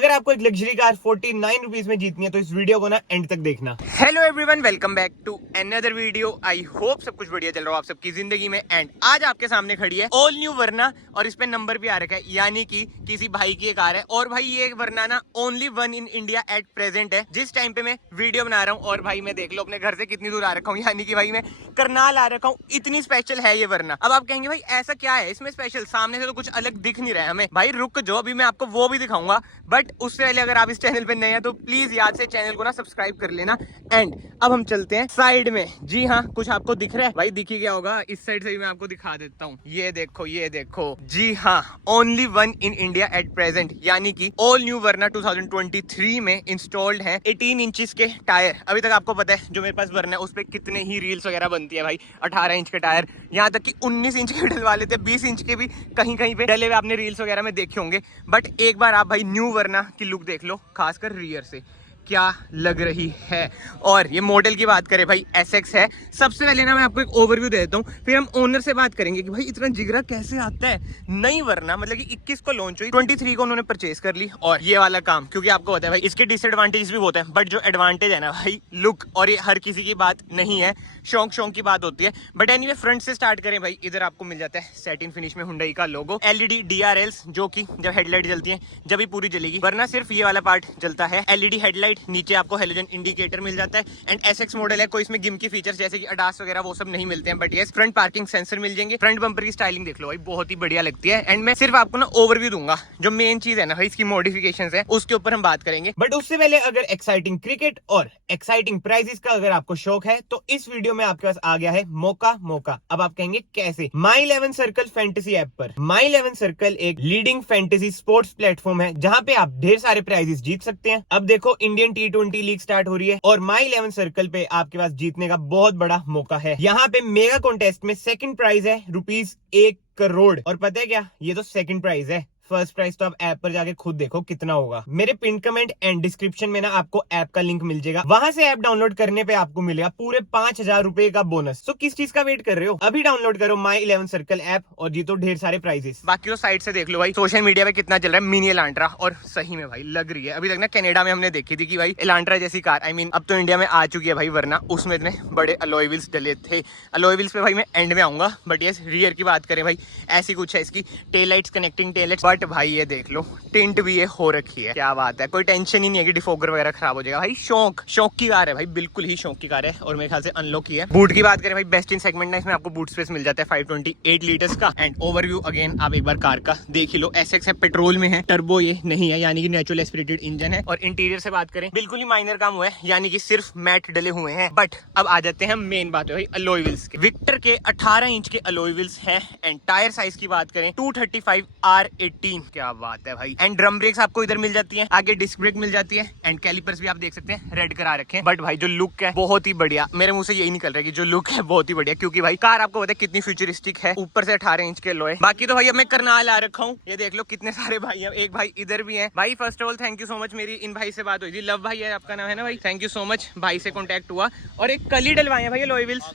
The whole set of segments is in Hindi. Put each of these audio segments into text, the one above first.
अगर आपको एक लग्जरी कार 49 रुपीज में जीतनी है तो इस वीडियो को ना एंड तक देखना। Hello everyone, welcome back to another video. I hope सब कुछ बढ़िया चल रहा हो आप सबकी जिंदगी में। एंड आज आपके सामने खड़ी है ऑल न्यू वरना और इस पे नंबर भी आ रखा है, यानी कि किसी भाई की कार है। और भाई ये वरना ना only one in India at present है जिस टाइम पे मैं वीडियो बना रहा हूँ। और भाई मैं देख लो अपने घर से कितनी दूर आ रखा हूँ, यानी कि भाई मैं करनाल आ रखा हूँ। इतनी स्पेशल है ये वरना। अब आप कहेंगे भाई ऐसा क्या है इसमें स्पेशल, सामने से तो कुछ अलग दिख नहीं रहा है हमें। भाई रुक जो, अभी मैं आपको वो भी दिखाऊंगा, बट उससे पहले अगर आप इस चैनल पे नए हैं तो प्लीज याद से चैनल को ना सब्सक्राइब कर लेना। एंड अब हम चलते हैं साइड में। जी हाँ, कुछ आपको दिख रहा है भाई, दिख ही गया होगा। इस साइड से भी मैं आपको दिखा देता हूँ। ये देखो ये देखो, जी हाँ, only one in India at present, यानी कि ऑल न्यू वरना 2023 में इंस्टॉल्ड है 18 इंचेस के टायर। अभी तक आपको पता है जो मेरे पास वरना है उस पर कितने ही रील्स वगैरह बनती है भाई। 18 इंच के टायर, यहाँ तक कि 19 इंच के डलवा लेते हैं, 20 इंच के भी कहीं कहीं पे डले हुए आपने रील्स वगैरह में देखे होंगे। बट एक बार आप भाई न्यू वरना की लुक देख लो, खासकर रियर से क्या लग रही है। और ये मॉडल की बात करें भाई, SX है। सबसे पहले ना मैं आपको एक ओवरव्यू दे देता हूँ, फिर हम ओनर से बात करेंगे कि भाई इतना जिगरा कैसे आता है। नई वरना मतलब कि 21 को लॉन्च हुई, 23 को उन्होंने परचेज कर ली। और ये वाला काम, क्योंकि आपको पता है भाई इसके डिसएडवांटेज भी बहुत है, बट जो एडवांटेज है ना भाई, लुक। और ये हर किसी की बात नहीं है, शौक की बात होती है। बट एनीवे फ्रंट से स्टार्ट करें भाई, इधर आपको मिल जाता है सैटिन फिनिश में हुंडई का लोगो, LED DRLs, जो कि जब हेडलाइट जलती है जब भी पूरी जलेगी, वरना सिर्फ ये वाला पार्ट जलता है। LED हेडलाइट, नीचे आपको हेलोजन इंडिकेटर मिल जाता है। एंड SX मॉडल है, कोई इसमें गिम की फीचर्स जैसे कि अडास वगैरह वो सब नहीं मिलते हैं, बट ये फ्रंट पार्किंग सेंसर मिल जाएंगे। फ्रंट बम्पर की स्टाइलिंग देख लो भाई, बहुत ही बढ़िया लगती है। एंड मैं सिर्फ आपको ना ओवरव्यू दूंगा, जो मेन चीज है ना भाई इसकी मॉडिफिकेशंस है उसके ऊपर हम बात करेंगे। बट उससे पहले अगर एक्साइटिंग क्रिकेट और एक्साइटिंग प्राइजेस का अगर आपको शौक है तो इस वीडियो में आपके पास आ गया है मौका। अब आप कहेंगे कैसे? माई 11 सर्कल फैंटेसी ऐप पर। माई 11 सर्कल एक लीडिंग फैंटेसी स्पोर्ट्स प्लेटफॉर्म है जहां पे आप ढेर सारे प्राइजेस जीत सकते हैं। अब देखो इंडियन T20 लीग स्टार्ट हो रही है और माई 11 सर्कल पे आपके पास जीतने का बहुत बड़ा मौका है। यहाँ पे मेगा कॉन्टेस्ट में सेकंड प्राइज है ₹1 करोड़। और पता है क्या, ये तो सेकंड प्राइज है। फर्स्ट प्राइस तो आप ऐप पर जाके खुद देखो कितना होगा। मेरे पिन कमेंट एंड डिस्क्रिप्शन में ना आपको ऐप का लिंक मिल जाएगा, वहां से ऐप डाउनलोड करने पे आपको मिलेगा पूरे 5000 रुपए का बोनस। तो किस चीज का वेट कर रहे हो, अभी डाउनलोड करो माई 11 सर्कल ऐप और जीतो ढेर सारे प्राइजेस। बाकी तो साइड से देख लो भाई, सोशल मीडिया पे कितना चल रहा है मिनी एलांट्रा, और सही में भाई लग रही है। अभी तक ना कनाडा में हमने देखी थी कि भाई एलांट्रा जैसी कार, आई मीन अब तो इंडिया में आ चुकी है भाई वरना, उसमें इतने बड़े अलॉय व्हील्स डले थे। अलॉय व्हील्स पे भाई मैं एंड में आऊंगा, बट ये रियर की बात करें भाई, ऐसी कुछ है इसकी tail lights, connecting tail lights. But भाई ये देख लो टिंट भी ये हो रखी है, क्या बात है। कोई टेंशन ही नहीं है कि डिफोगर वगैरह खराब हो जाएगा भाई। शौक की कार है भाई, बिल्कुल ही शौक की कार है। और मेरे ख्याल से अनलॉक की है। बूट की बात करें भाई, बेस्ट इन सेगमेंट है, इसमें आपको बूट स्पेस मिल जाता है 528 लीटर्स का। एंड ओवरव्यू अगेन आप एक बार कार का देख ही लो। SX है, पेट्रोल में है, टर्बो ये नहीं है, यानी कि नेचुरल एस्पिरेटेड इंजन है। और इंटीरियर से बात करें, बिल्कुल ही माइनर काम हुआ है, यानी कि सिर्फ मैट डले हुए हैं। बट अब आ जाते हैं मेन बात है भाई अलॉय व्हील्स के। विक्टर के 18 इंच के अलॉय व्हील्स हैं। एंड टायर साइज की बात करें 235 R18, क्या बात है भाई। एंड ड्रम ब्रेक्स आपको इधर मिल जाती है, आगे डिस्क ब्रेक मिल जाती है। एंड कैलिपर्स भी आप देख सकते हैं रेड करा रखे हैं। बट भाई जो लुक है बहुत ही बढ़िया, मेरे मुंह से यही निकल रहा है कि जो लुक है बहुत ही बढ़िया, क्योंकि भाई कार आपको पता है कितनी फ्यूचरिस्टिक है, ऊपर से 18 इंच के लोहे। बाकी तो भाई अब मैं करनाल आ रखा हूँ, ये देख लो कितने सारे भाई हैं। एक भाई इधर भी है भाई। First of all thank you so much, मेरी इन भाई से बात हुई थी, लव भाई है आपका नाम है ना भाई, थैंक यू सो मच, भाई से कॉन्टेक्ट हुआ। और एक कल ही डलवाए हैं भाई अलॉय व्हील्स,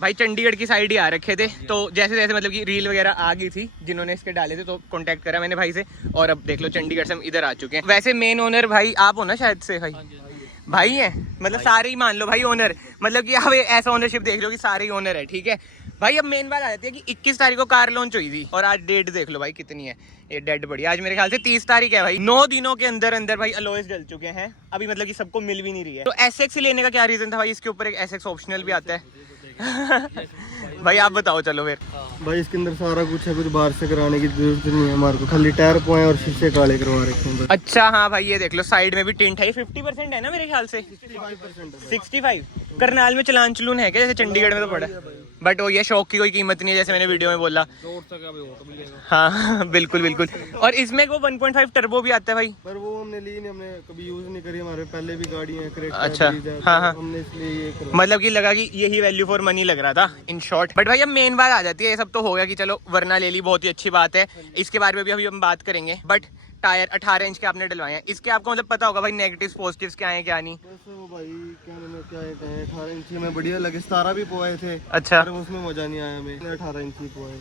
भाई चंडीगढ़ की साइड ही आ रखे थे। तो जैसे जैसे मतलब कि रील वगैरह आ गई थी जिन्होंने इसके डाले थे, तो कॉन्टेक्ट करा मैंने भाई से। और अब देख लो चंडीगढ़ से हम इधर आ चुके हैं। वैसे मेन ओनर भाई आप हो ना शायद से भाई? भाई है मतलब सारे ही मान लो भाई ओनर, मतलब कि आप ऐसा ओनरशिप देख लो कि सारे ही ओनर है, ठीक है भाई। अब मेन बात आ जाती है कि 21 तारीख को कार लॉन्च हुई थी और आज डेट देख लो भाई कितनी है, ये डेड बढ़िया। आज मेरे ख्याल से 30 तारीख है भाई। 9 दिनों के अंदर अंदर भाई अलॉयज डल चुके हैं अभी, मतलब कि सबको मिल भी नहीं रही है। तो SX लेने का क्या रीजन था भाई? इसके ऊपर एक SX ऑप्शनल भी आता है भाई आप बताओ चलो फिर। भाई इसके अंदर सारा कुछ है, कुछ बाहर से कराने की जरूरत नहीं है हमारे को, खाली टायर पोए और शीशे काले करवा रखे हैं। अच्छा हाँ भाई ये देख लो साइड में भी टिंट है, 50% है ना मेरे ख्याल से, 65। करनाल में चलान चलून है क्या, जैसे चंडीगढ़ में तो पड़ा, बट वो ये शौक की कोई कीमत नहीं है, जैसे मैंने वीडियो में बोला। हाँ बिल्कुल बिल्कुल। और इसमें वो 1.5 टर्बो भी आता है भाई, पर वो हमने ली नहीं, हमने कभी यूज नहीं करी, हमारे पहले भी गाड़ी है। अच्छा हाँ हाँ, हमने इसलिए ये मतलब कि लगा कि यही वैल्यू फॉर मनी लग रहा था इन शॉर्ट। बट भाई अब मेन बात आ जाती है, ये सब तो हो गया कि चलो वरना ले ली, बहुत ही अच्छी बात है, इसके बारे में भी अभी हम बात करेंगे। बट टायर 18 इंच के आपने डलवाए हैं, इसके आपको मतलब पता होगा भाई नेगेटिव्स पॉजिटिव्स क्या है क्या नहीं। बस वो भाई क्या नाम है, क्या कहते हैं, 18 इंची में बढ़िया लगे, 17 भी पोए थे। अच्छा, पर उसमें मजा नहीं आया हमें, 18 इंची पोए।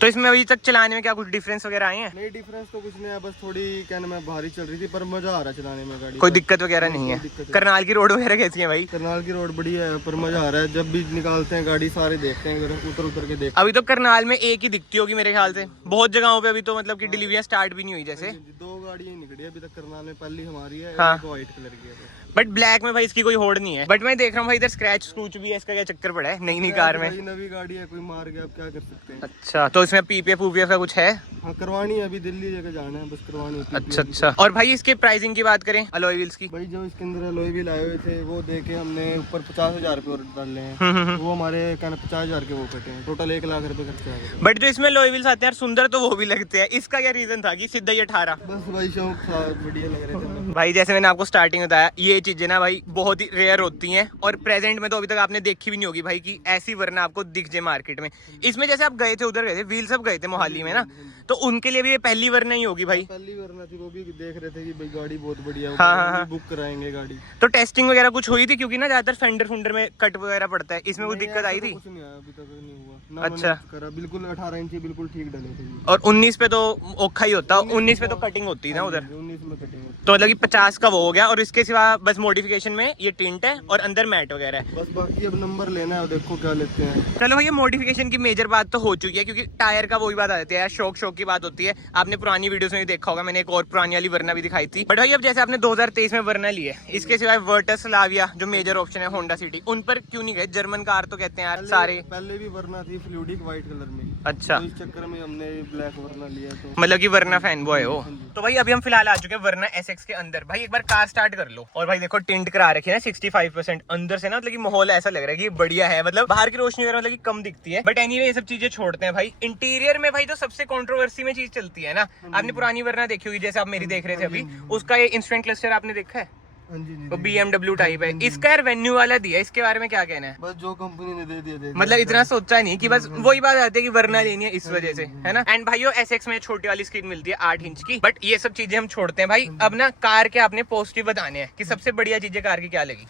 तो इसमें अभी तक चलाने में क्या कुछ डिफरेंस वगैरह आए हैं? नहीं डिफरेंस तो कुछ नहीं है, बस थोड़ी क्या नाम है भारी चल रही थी, पर मजा आ रहा है चलाने में गाड़ी। कोई दिक्कत वगैरह नहीं है? करनाल की रोड वगैरह कैसी है भाई? करनाल की रोड बढ़िया है, पर मजा आ रहा है, जब भी निकालते हैं गाड़ी सारे देखते हैं, उतर उतर के देखते अभी तो करनाल में एक ही दिखती होगी मेरे ख्याल से, बहुत जगहों पे अभी तो मतलब कि डिलीवरियां स्टार्ट भी नहीं हुई जैसे। हैं। 2 गाड़ियां निकली अभी तक करनाल में, पहली हमारी है, हाँ। एक व्हाइट कलर की है। बट ब्लैक में भाई इसकी कोई होड़ नहीं है। बट मैं देख रहा हूँ भाई इधर स्क्रैच स्क्रूच भी है, इसका क्या चक्कर पड़ा है नई कार में? भाई नवी गाड़ी है, कोई मार गया, अब क्या कर सकते हैं। अच्छा, तो इसमें पीपीएफ वूपीएफ का कुछ है? हाँ करवानी है, अभी दिल्ली जगह जाना है, बस करवानी है। अच्छा अच्छा। और भाई इसके प्राइसिंग की बात करें अलॉय व्हील्स की? भाई जो इसके अंदर अलॉय व्हील आए हुए थे वो देके हमने ऊपर 50,000 रुपये और डाले हैं। वो हमारे कहना 50,000 के वो कटे हैं, टोटल 1 लाख रुपए खर्चे आ गए। बट जो इसमें अलॉय व्हील्स आते हैं यार सुंदर तो वो भी लगते हैं, इसका क्या रीजन था कि सीधा ही 18? बस भाई शौक था, बढ़िया लग रहे थे। भाई जैसे मैंने आपको स्टार्टिंग बताया, ये चीजें ना भाई बहुत ही रेयर होती हैं और प्रेजेंट में तो अभी तक आपने देखी भी नहीं होगी भाई कि ऐसी वरना आपको दिख जाए मार्केट में। इसमें जैसे आप गए थे, उधर गए थे, व्हील सब गए थे मोहाली में ना, तो उनके लिए भी ये पहली वरना ही होगी भाई। पहली वरना थी, वो भी देख रहे थे कि भाई गाड़ी बहुत बढ़िया है, हाँ, हाँ। बुक कराएंगे गाड़ी। तो टेस्टिंग वगैरह कुछ हुई थी? क्योंकि ना ज्यादातर फेंडर फुंडर में कट वगैरह पड़ता है, इसमें कुछ दिक्कत आई थी? कुछ नहीं आया अभी तक, नहीं हुआ ना। अच्छा। मैंने करा बिल्कुल 18 इंची बिल्कुल ठीक डले थे जी। और 19 पे तो औखा ही होता, 19 पे तो कटिंग होती है ना उधर, 19 में कटिंग होती तो मतलब कि 50 का वो हो गया। और इसके सिवा बस मॉडिफिकेशन में ये टिंट है और अंदर मैट वगैरह है। है। बस बाकी अब नंबर लेना है, देखो क्या लेते हैं। चलो भैया, मॉडिफिकेशन की मेजर बात तो हो चुकी है, क्योंकि टायर का वही बात आ जाती है यार, शौक की बात होती है। आपने पुरानी वीडियोस में भी देखा होगा, मैंने एक और पुरानी वाली वरना भी दिखाई थी। बट भाई अब जैसे आपने 2023 में वरना ली है, इसके सिवाय वर्टस, स्लाविया जो मेजर ऑप्शन है, होंडा सिटी, उन पर क्यों नहीं गए? जर्मन कार तो कहते हैं यार सारे। पहले भी वरना थी फ्लूडिक व्हाइट कलर में। अच्छा, तो इस चक्कर में हमने ब्लैक वरना लिया, तो मतलब कि वरना फैन बॉय हो। तो भाई अभी हम फिलहाल आ चुके हैं वरना एसएक्स के अंदर। भाई एक बार कार स्टार्ट कर लो, और भाई देखो टिंट करा रखी है ना 65%। अंदर से ना मतलब कि माहौल ऐसा लग रहा है कि बढ़िया है, मतलब बाहर की रोशनी वगैरह मतलब कि कम दिखती है। बट एनीवे ये सब चीजें छोड़ते हैं भाई, इंटीरियर में भाई तो सबसे कंट्रोवर्सी में चीज चलती है ना। आपने पुरानी वरना देखी होगी, जैसे आप मेरी देख रहे थे अभी, उसका ये इंस्ट्रूमेंट क्लस्टर आपने देखा है? हाँ जी जी, वो BMW टाइप है। इसका यार वेन्यू वाला दिया, इसके बारे में क्या कहना है? बस जो कंपनी ने दे दिया मतलब इतना सोचा नहीं कि बस वही बात आती है कि वरना लेनी है इस वजह से, है ना। एंड भाइयों SX में छोटी वाली स्क्रीन मिलती है 8 इंच की। बट ये सब चीजें हम छोड़ते हैं भाई, अब ना कार के आपने पॉजिटिव बताने हैं कि सबसे बढ़िया चीजें कार की क्या लगी।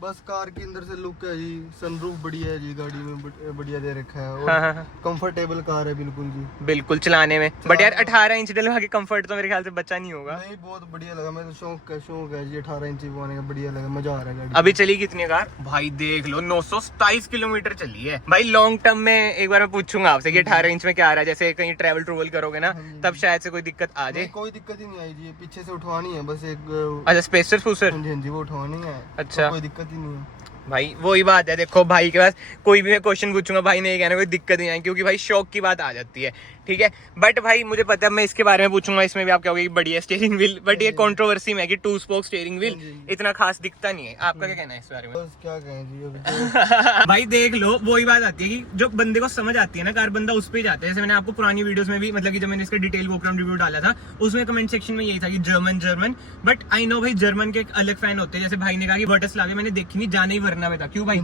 बस कार के अंदर से लुक है जी, सनरूफ बढ़िया है जी, गाड़ी में बढ़िया दे रखा है, और हाँ। कंफर्टेबल कार है बिल्कुल जी, बिल्कुल चलाने में। बट यार 18 इंच डलवा के कंफर्ट तो मेरे ख्याल से बच्चा नहीं होगा। नहीं बहुत बढ़िया लगा, मैं तो शौक है जी 18 इंची को आने का, बढ़िया लगा, मजा आ रहा है गाड़ी। अभी चली कितनी कार भाई देख लो, 927 किलोमीटर चली है भाई। लॉन्ग टर्म में एक बार मैं पूछूंगा आपसे कि 18 इंच में क्या आ रहा है, जैसे कहीं ट्रेवल ट्रूवल करोगे ना, तब शायद से कोई दिक्कत आ जाए। कोई दिक्कत ही नहीं आई जी, पीछे से उठवानी है बस एक। अच्छा, स्पेसर फूसर। हाँ जी वो उठवानी है। अच्छा। तो कोई दिक्कत ही नहीं है भाई वही बात है, देखो भाई के पास कोई भी मैं क्वेश्चन पूछूंगा, भाई नहीं कहना कोई दिक्कत नहीं आई, क्योंकि भाई शौक की बात आ जाती है, ठीक है। बट भाई मुझे पता है मैं इसके बारे में पूछूंगा, इसमें भी आप कहोगे कि बढ़िया स्टीयरिंग व्हील, बट ये कंट्रोवर्सी में है कि 2 स्पोक स्टीयरिंग व्हील इतना खास दिखता नहीं है। आपका क्या कहना है इस बारे में? बस क्या कहें जी अभी भाई देख लो, वही बात आती है कि जो बंदे को समझ आती है ना कार, बंदा उस पे जाता है। जैसे मैंने आपको पुरानी वीडियोस में भी मतलब कि जब मैंने इसका डिटेल वॉकअराउंड रिव्यू डाला था, उसमें कमेंट सेक्शन में यही था कि जर्मन। बट आई नो भाई जर्मन के एक अलग फैन होते हैं, जैसे भाई ने कहा कि वर्टस लागे, मैंने देखी नहीं, जाना ही वरना में था। क्यों भाई?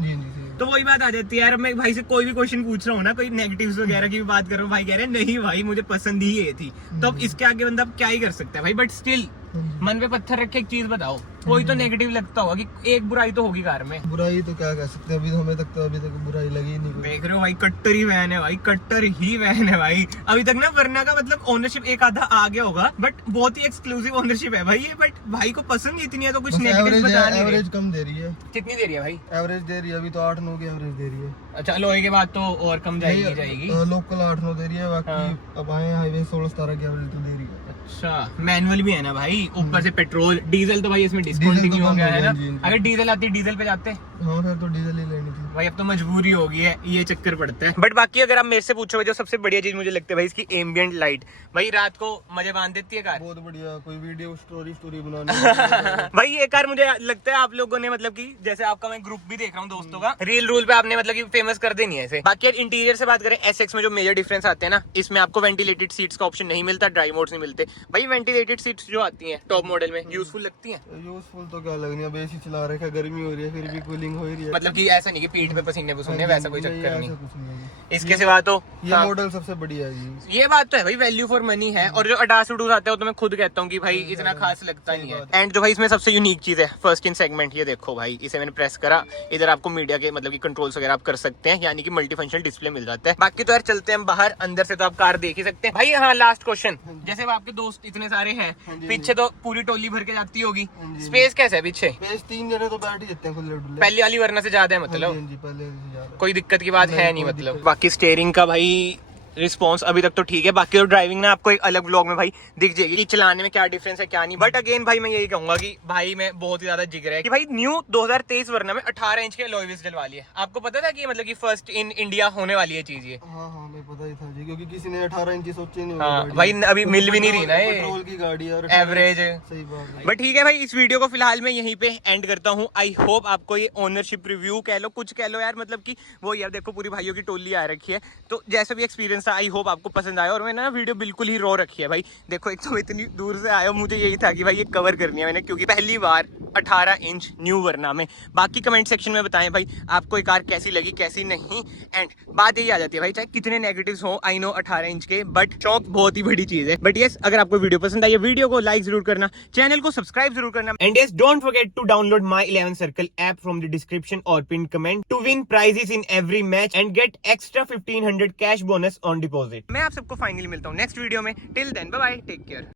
तो वही बात आ जाती है यार, मैं भाई से कोई भी क्वेश्चन पूछ रहा हूँ ना, कोई नेगेटिव्स वगैरह की भी बात कर रहा हूँ, भाई कह रहे हैं नहीं भाई मुझे पसंद ही ये थी। तो अब इसके आगे बंदा क्या ही कर सकता है भाई। बट स्टिल मन पे पत्थर रख के एक चीज बताओ, कोई तो नेगेटिव लगता होगा कि एक बुराई तो होगी कार में। बुराई तो क्या कह सकते हैं, अभी हमें तक तो अभी तक बुराई लगी नहीं कोई। देख रहे हो भाई, कट्टर ही वैन है भाई, कट्टर ही वैन है भाई। अभी तक ना वरना का मतलब ओनरशिप एक आधा आ गया होगा, बट बहुत ही एक्सक्लूसिव ओनरशिप है भाई ये। बट भाई को पसंद इतनी है तो कुछ नेगेटिव बता नहीं रहे। एवरेज कम दे रही है। कितनी दे रही है भाई? एवरेज दे रही है अभी तो 8-9 की एवरेज दे रही है। अच्छा, लोहे के बाद तो और कम जाएगी। लोकल 8-9 दे रही है, बाकी अब आए हाईवे 16-17 की एवरेज तो दे रही है। अच्छा, मैनुअल भी है ना भाई, ऊपर से पेट्रोल, डीजल तो भाई इसमें डिस्कंटिन्यू हो गया है ना। अगर डीजल आती डीजल पे जाते हाँ फिर तो डीजल ही लेनी थी भाई, अब तो मजबूरी हो गई है, ये चक्कर पड़ता है। बट बाकी अगर आप मेरे से पूछोगे, जो सबसे बढ़िया चीज मुझे लगती है भाई इसकी एम्बिएंट लाइट, भाई रात को मजे बांध देती है कार। बहुत बढ़िया, कोई वीडियो स्टोरी बनानी भाई ये कार मुझे लगता है आप लोगों ने मतलब कि जैसे आपका मैं ग्रुप भी देख रहा हूँ दोस्तों का, रील रूल पे आपने मतलब कि फेमस कर देनी है इसे। बाकी यार इंटीरियर से बात करें, SX में जो मेजर डिफरेंस आते हैं ना, इसमें आपको वेंटिलेटेड सीट्स का ऑप्शन नहीं मिलता, ड्राइव मोड्स नहीं मिलते भाई। वेंटिलेटेड सीट्स जो आती हैं टॉप मॉडल में यूजफुल लगती हैं। यूजफुल तो क्या लगनी है, अब एसी चला रखा है, गर्मी हो रही है फिर भी कूलिंग हो ही रही है। मतलब कि ऐसा नहीं कि पीठ पे पसीने पसूने, वैसा कोई चक्कर नहीं। कुछ नहीं है। इसके सिवा तो ये मॉडल सबसे बढ़िया है जी। ये बात तो है भाई, वैल्यू फॉर मनी है। और जो अडास उडूस आते हैं तो मैं खुद कहता हूँ कि भाई इतना खास लगता नहीं है। एंड जो भाई इसमें सबसे यूनिक चीज है फर्स्ट इन सेगमेंट, ये देखो भाई, इसे मैंने प्रेस करा, इधर आपको मीडिया के मतलब की कंट्रोल्स वगैरह आप कर सकते हैं, यानी कि मल्टी फंक्शनल डिस्प्ले मिल जाता है। बाकी तो यार चलते हैं हम बाहर, अंदर से तो आप कार देख ही सकते हैं भाई। हाँ, लास्ट क्वेश्चन, जैसे आपके दोस्त इतने सारे हैं, पीछे तो पूरी टोली भर के जाती होगी, स्पेस कैसा है पीछे? स्पेस 3 जने तो बैठ ही जाते हैं खुले डुले। पहले वाली वरना से ज्यादा है मतलब? जी पहले से ज्यादा। कोई दिक्कत की बात है नहीं मतलब। बाकी स्टीयरिंग का भाई रिस्पॉन्स अभी तक तो ठीक है, बाकी तो ड्राइविंग ना आपको एक अलग व्लॉग में भाई दिख जाएगी कि चलाने में क्या डिफरेंस है क्या नहीं। बट अगेन भाई मैं यही कहूंगा कि भाई मैं बहुत ही ज्यादा जिगर है कि भाई न्यू 2023 वरना में 18 इंच के अलॉय व्हील्स डलवा लिए। आपको पता था कि मतलब कि फर्स्ट इन इंडिया होने वाली है चीज ये? हाँ मैं पता ही था जी, क्योंकि किसी ने 18 इंची सोचे नहीं। हाँ भाई, अभी मिल भी नहीं रही ना ये पेट्रोल की गाड़ी और एवरेज। सही बात है। बट ठीक है भाई, इस वीडियो को फिलहाल मैं यहीं पे एंड करता हूँ। आई होप आपको ये ओनरशिप रिव्यू कह लो, कुछ कह लो यार, मतलब कि वो यार देखो पूरी भाइयों की टोली आ रखी है, तो जैसा भी एक्सपीरियंस था आई होप आपको पसंद आया। और मैंने ना वीडियो बिल्कुल ही रॉ रखी है भाई। देखो एक तो इतनी दूर से आया, मुझे यही था कि भाई ये कवर करनी है मैंने, क्योंकि पहली बार 18 इंच न्यू वरना में। बाकी कमेंट सेक्शन में बताएं भाई आपको ये कार कैसी लगी कैसी नहीं। एंड बात यही आ जाती है भाई, चाहे कितने नेगेटिव्स हो, आई नो 18 इंच के, बट शौक बहुत ही बड़ी चीज है। बट यस, अगर आपको वीडियो पसंद आई, वीडियो को लाइक जरूर करना, चैनल को सब्सक्राइब जरूर करना। And yes, don't forget to download My 11 Circle app from the description or pinned comment to win prizes in every match and get extra 1500 cash bonus on deposit. मैं आप सबको फाइनली मिलता हूँ नेक्स्ट वीडियो में। Till then bye bye, take care.